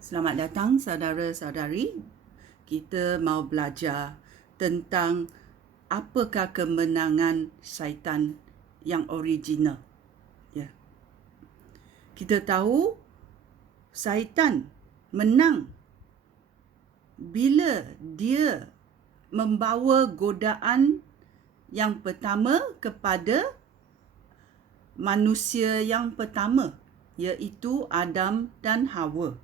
Selamat datang saudara-saudari. Kita mau belajar tentang apakah kemenangan syaitan yang original. Ya. Kita tahu syaitan menang bila dia membawa godaan yang pertama kepada manusia yang pertama, iaitu Adam dan Hawa.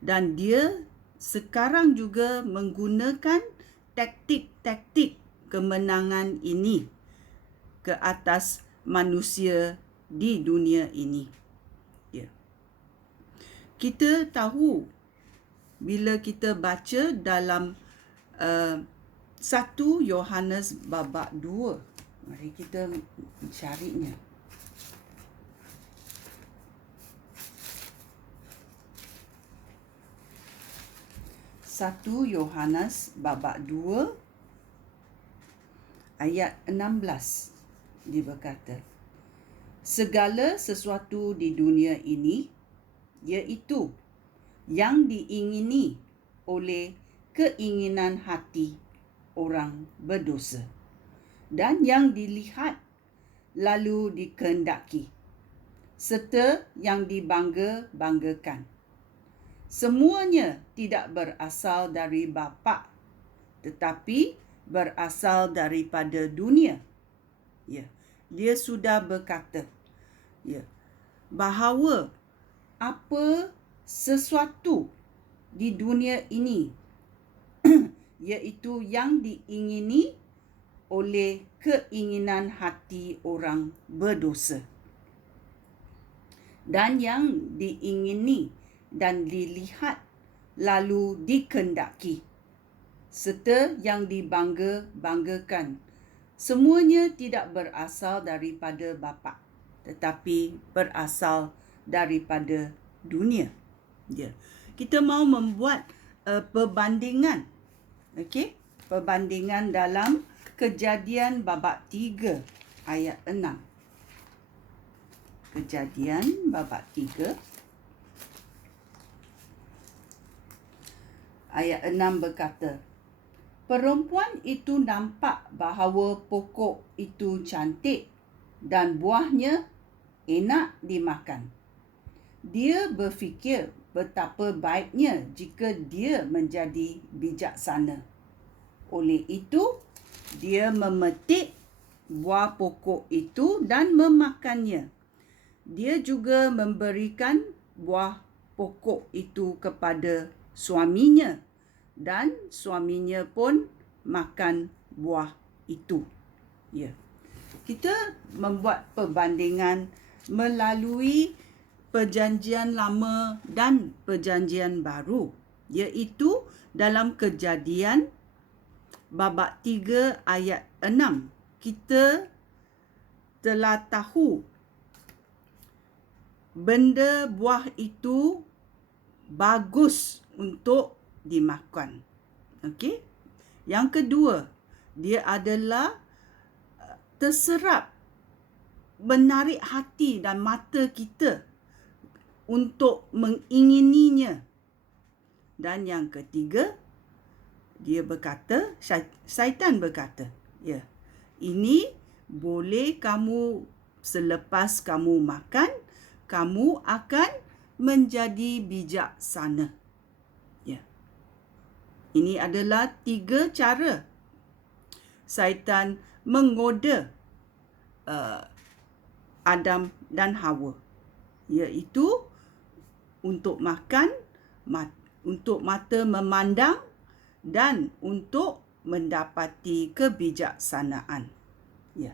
Dan dia sekarang juga menggunakan taktik-taktik kemenangan ini ke atas manusia di dunia ini. Ya. Kita tahu bila kita baca dalam 1 Yohanes babak 2. Mari kita carinya. 1 Yohanes babak 2 ayat 16 dia berkata, segala sesuatu di dunia ini, iaitu yang diingini oleh keinginan hati orang berdosa dan yang dilihat lalu dikehendaki serta yang dibangga-banggakan, semuanya tidak berasal dari Bapa, tetapi berasal daripada dunia. Ya, dia sudah berkata, ya, bahawa apa sesuatu di dunia ini iaitu yang diingini oleh keinginan hati orang berdosa dan yang diingini dan dilihat lalu dikehendaki serta yang dibangga-banggakan, semuanya tidak berasal daripada Bapa, tetapi berasal daripada dunia. Ya. Kita mau membuat perbandingan. Okey? Perbandingan dalam Kejadian babak 3 ayat 6. Kejadian babak 3 ayat 6 berkata, perempuan itu nampak bahawa pokok itu cantik dan buahnya enak dimakan. Dia berfikir betapa baiknya jika dia menjadi bijaksana. Oleh itu, dia memetik buah pokok itu dan memakannya. Dia juga memberikan buah pokok itu kepada suaminya dan suaminya pun makan buah itu. Ya. Kita membuat perbandingan melalui Perjanjian Lama dan Perjanjian Baru, iaitu dalam Kejadian babak 3 ayat 6. Kita telah tahu benda buah itu bagus untuk dimakan. Okey? Yang kedua, dia adalah terserap, menarik hati dan mata kita untuk mengingininya. Dan yang ketiga, dia berkata, syaitan berkata, ya, ini boleh kamu, selepas kamu makan, kamu akan menjadi bijaksana. Ya. Ini adalah 3 cara syaitan menggoda Adam dan Hawa, iaitu untuk makan, untuk mata memandang dan untuk mendapati kebijaksanaan. Ya.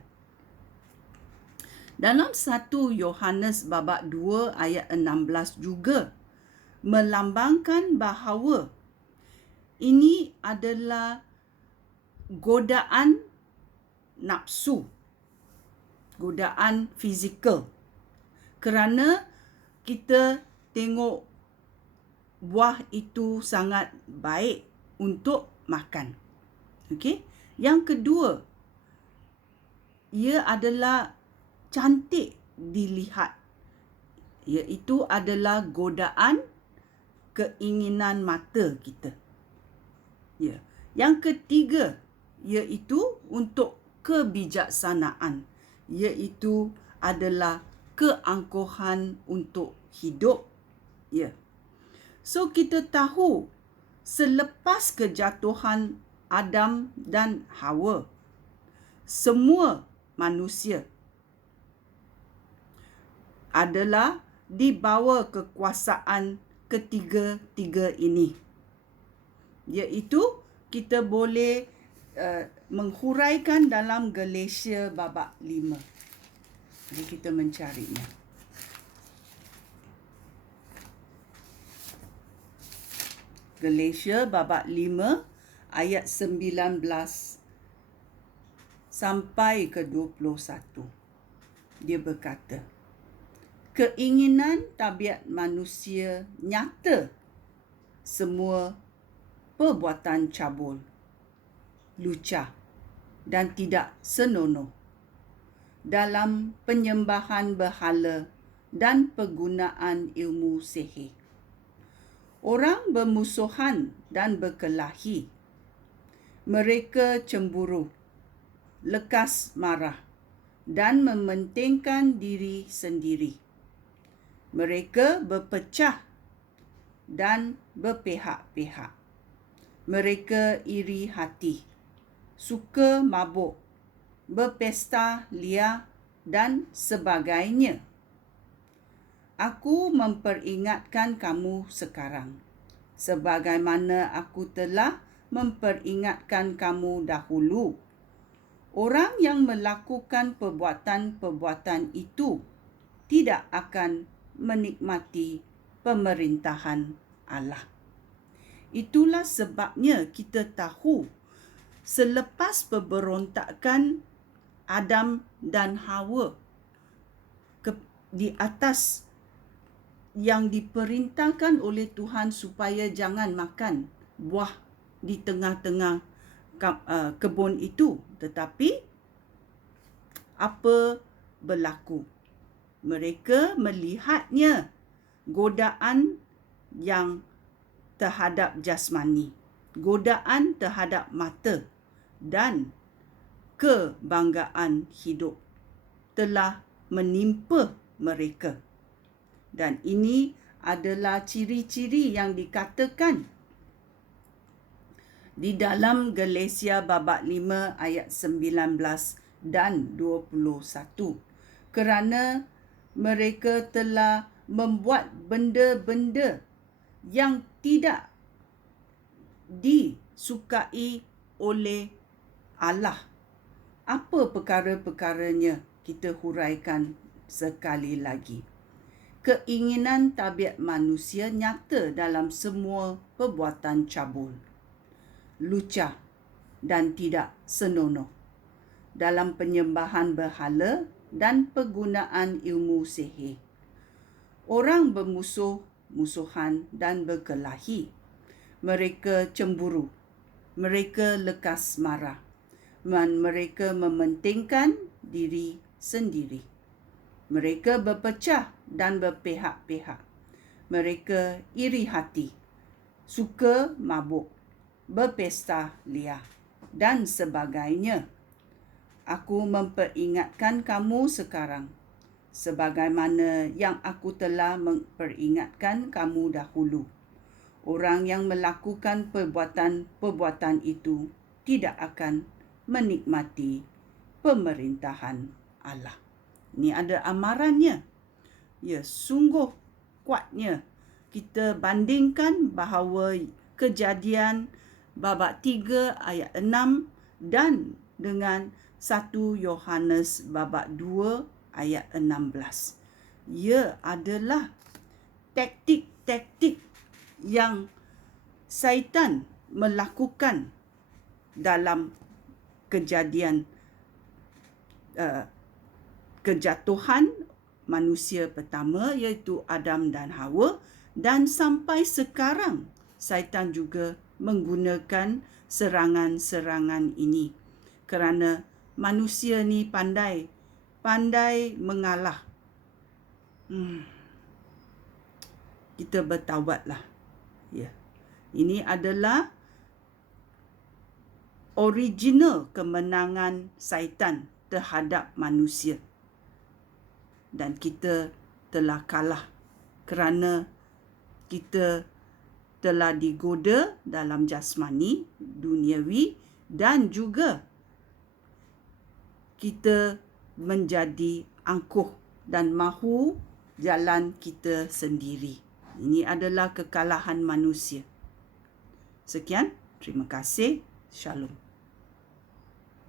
Dalam 1 Yohanes babak 2 ayat 16 juga melambangkan bahawa ini adalah godaan nafsu, godaan fizikal. Kerana kita tengok buah itu sangat baik untuk makan. Okey? Yang kedua, ia adalah cantik dilihat, iaitu adalah godaan keinginan mata kita. Ya. Yang ketiga iaitu untuk kebijaksanaan, iaitu adalah keangkuhan untuk hidup. Ya. So kita tahu selepas kejatuhan Adam dan Hawa, semua manusia adalah di bawah kekuasaan ketiga-tiga ini. Iaitu kita boleh menghuraikan dalam Galatia babak 5. Jadi kita mencarinya. Galatia babak 5 ayat 19 sampai ke 21. Dia berkata, keinginan tabiat manusia nyata, semua perbuatan cabul, lucah dan tidak senonoh dalam penyembahan berhala dan penggunaan ilmu sihir. Orang bermusuhan dan berkelahi. Mereka cemburu, lekas marah dan mementingkan diri sendiri. Mereka berpecah dan berpihak-pihak. Mereka iri hati, suka mabuk, berpesta liar dan sebagainya. Aku memperingatkan kamu sekarang, sebagaimana aku telah memperingatkan kamu dahulu. Orang yang melakukan perbuatan-perbuatan itu tidak akan menikmati pemerintahan Allah. Itulah sebabnya kita tahu selepas pemberontakan Adam dan Hawa di atas yang diperintahkan oleh Tuhan supaya jangan makan buah di tengah-tengah kebun itu. Tetapi apa berlaku? Mereka melihatnya godaan yang terhadap jasmani, godaan terhadap mata dan kebanggaan hidup telah menimpa mereka. Dan ini adalah ciri-ciri yang dikatakan di dalam Galatia babak 5 ayat 19 dan 21. Kerana mereka telah membuat benda-benda yang tidak disukai oleh Allah. Apa perkara-perkaranya? Kita huraikan sekali lagi. Keinginan tabiat manusia nyata dalam semua perbuatan cabul, lucah dan tidak senonoh dalam penyembahan berhala dan penggunaan ilmu sihir. Orang bermusuh-musuhan dan berkelahi. Mereka cemburu, mereka lekas marah, dan mereka mementingkan diri sendiri. Mereka berpecah dan berpihak-pihak. Mereka iri hati, suka mabuk, berpesta liar dan sebagainya. Aku memperingatkan kamu sekarang, sebagaimana yang aku telah memperingatkan kamu dahulu. Orang yang melakukan perbuatan-perbuatan itu tidak akan menikmati pemerintahan Allah. Ini ada amarannya. Ya, sungguh kuatnya. Kita bandingkan bahawa Kejadian babak 3 ayat 6 dan dengan 1 Yohanes babak 2 ayat 16. Ia adalah taktik-taktik yang syaitan melakukan dalam kejadian kejatuhan manusia pertama, iaitu Adam dan Hawa, dan sampai sekarang syaitan juga menggunakan serangan-serangan ini kerana manusia ni pandai mengalah. Kita bertaubatlah. Ya. Ini adalah original kemenangan syaitan terhadap manusia. Dan kita telah kalah kerana kita telah digoda dalam jasmani, duniawi, dan juga kita menjadi angkuh dan mahu jalan kita sendiri. Ini adalah kekalahan manusia. Sekian, terima kasih. Shalom.